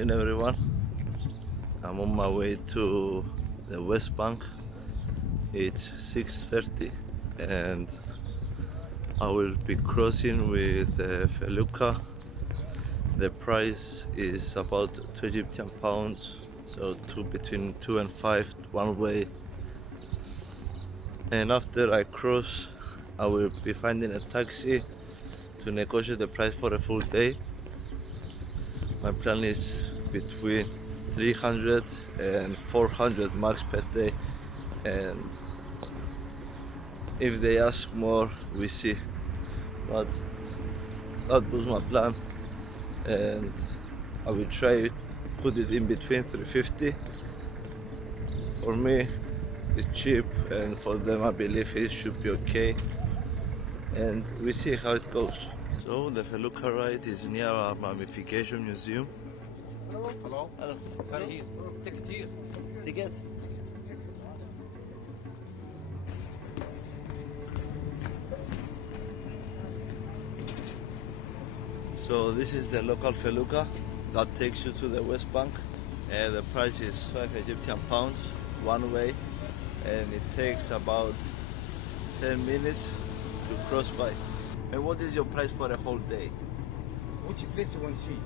morning, everyone. I'm on my way to the West Bank. It's 6:30 and I will be crossing with Felucca. The price is about 2 Egyptian pounds, so between 2 and 5 one way. And after I cross, I will be finding a taxi to negotiate the price for a full day. My plan is between 300 and 400 max per day, and if they ask more, we see. But that was my plan, and I will try to put it in between 350. For me, it's cheap, and for them, I believe it should be okay. And we see how it goes. So the Felucca ride is near our Mummification Museum. Hello? Hello. Hello. Here. Ticket here. Ticket. So this is the local Felucca that takes you to the West Bank. The price is 5 Egyptian pounds one way, and it takes about 10 minutes to cross by. And what is your price for a whole day? Which place you want to see?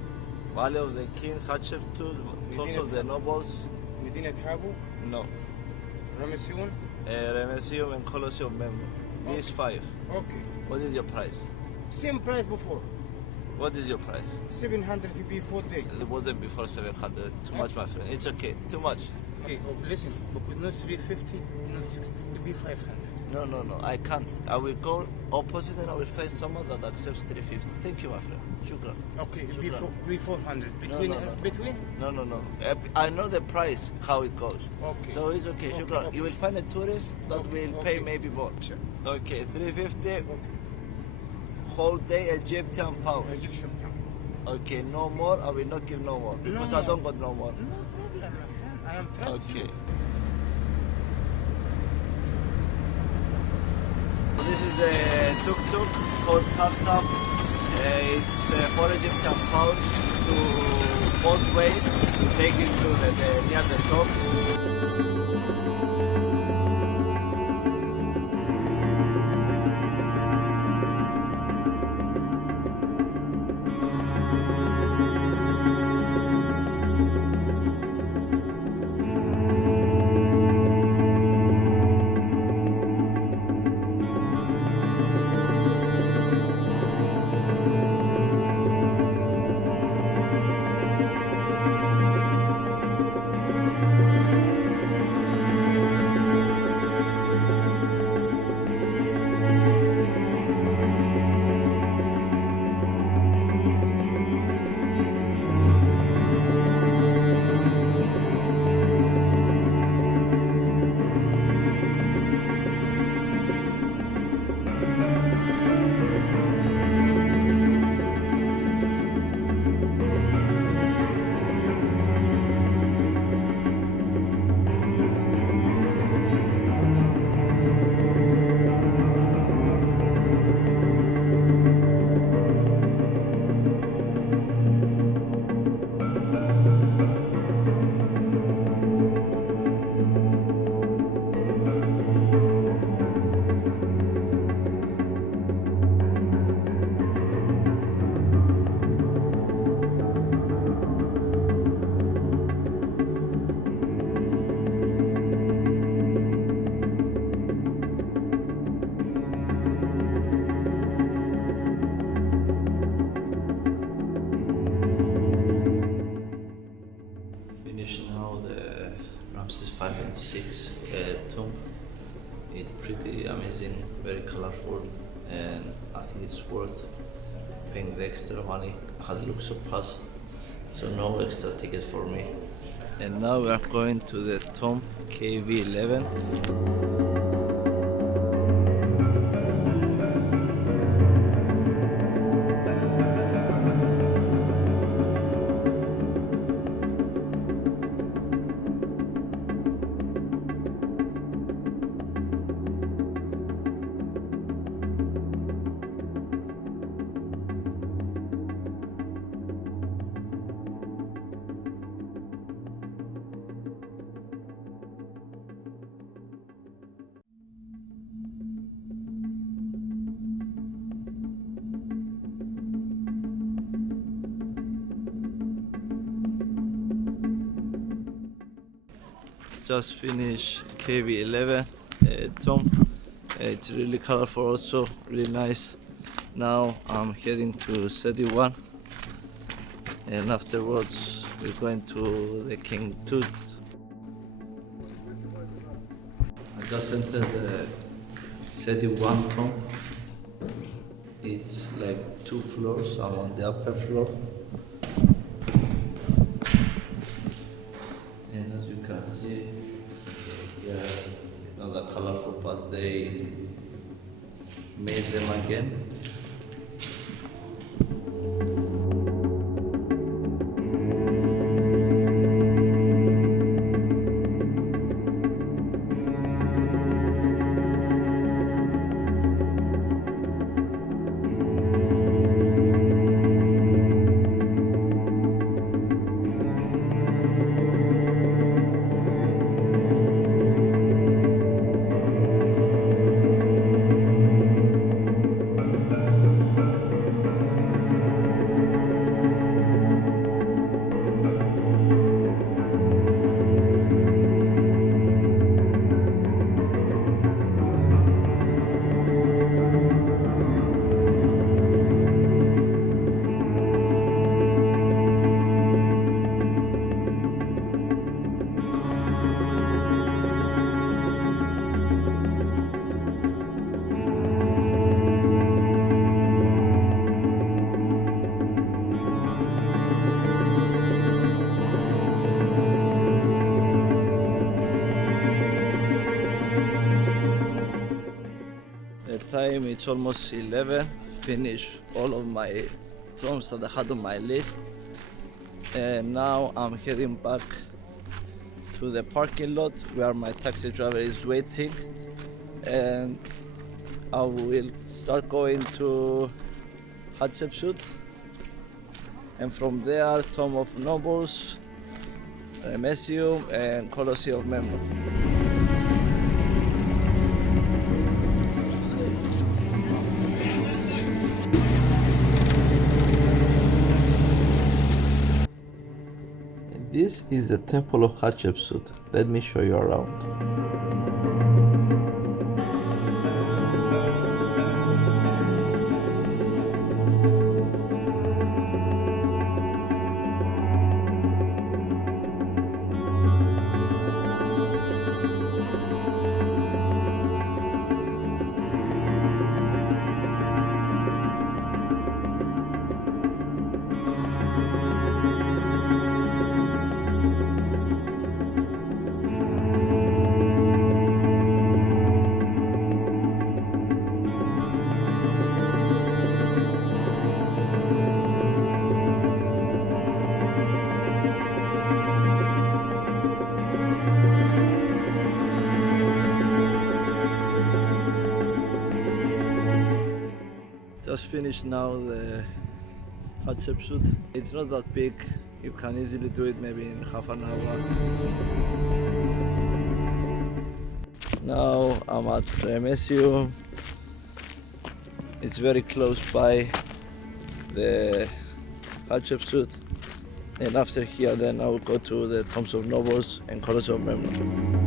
Valley of the Kings, Hatshepsut, Tombs of the Nobles? Medina Habu, No. Ramesseum. Ramesseum and Colosseum member. These 5. Okay. What is your price? Same price before. What is your price? 700 to be 4 days. It wasn't before 700. Too much, my friend. It's okay. Too much. Okay, listen, because not 350, not 6, it'll be 500. No. I can't. I will go opposite and I will find someone that accepts 350. Thank you, my friend. Shukran. Okay, it'll be, Shukran. be 400. No, Between, no, no. between? No. I know the price, how it goes. Okay. So it's okay, Okay, Shukran. okay. You will find a tourist that Okay, will pay okay. maybe more. Sure. Okay, 350, Okay. whole day Egyptian pound. Egyptian pound. Okay, no more. I will not give no more because No I don't more. got no more. No problem, my friend. I am trust Okay. you. This is a tuk-tuk called Tap-Tap. It's 4 Egyptian pounds to both ways to take it to near the top. Now the Ramses 5 and 6 tomb. It's pretty amazing, very colorful, and I think it's worth paying the extra money. I had Luxor Pass, so no extra ticket for me. And now we are going to the tomb KV11. just finished KV11 tomb. It's really colorful, also really nice. Now I'm heading to Seti 1, and afterwards we're going to the King Tut. I just entered the Seti 1 tomb. It's like 2 floors. I'm on the upper floor. And as you can see, yeah, it's not that colorful, but they made them again. The time it's almost 11. Finished all of my tombs that I had on my list, and now I'm heading back to the parking lot where my taxi driver is waiting, and I will start going to Hatshepsut, and from there Tomb of Nobles, Messium, and Colosseum of Memnon. This is the Temple of Hatshepsut. Let me show you around. Just finished now the Hatshepsut. It's not that big. You can easily do it maybe in half an hour. Now I'm at Messium. It's very close by the Hatshepsut. And after here then I will go to the Tombs of Nobles and Colosseum of Memnon.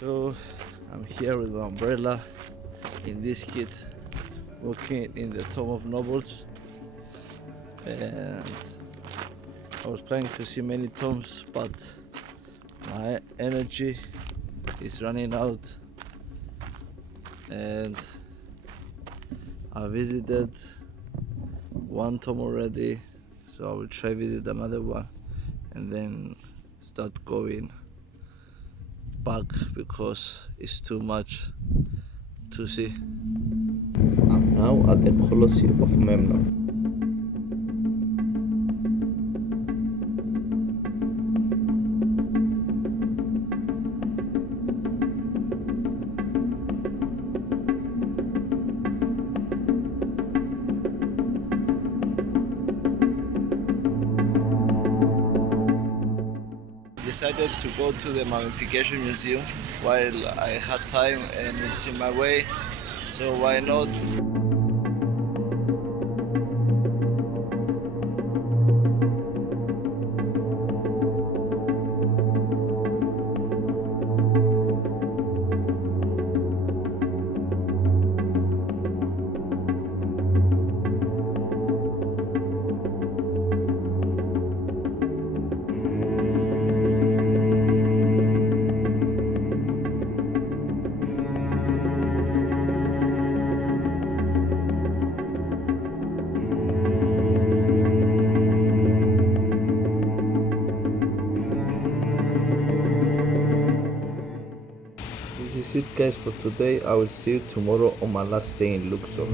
So I'm here with my umbrella in this kit, walking in the Tomb of Nobles, and I was planning to see many tombs, but my energy is running out, and I visited one tomb already, so I will try visit another one and then start going back because it's too much to see. I'm now at the Colosseum of Memnon. Decided to go to the Mummification Museum while I had time and it's in my way, so why not? This is it guys for today. I will see you tomorrow on my last day in Luxor.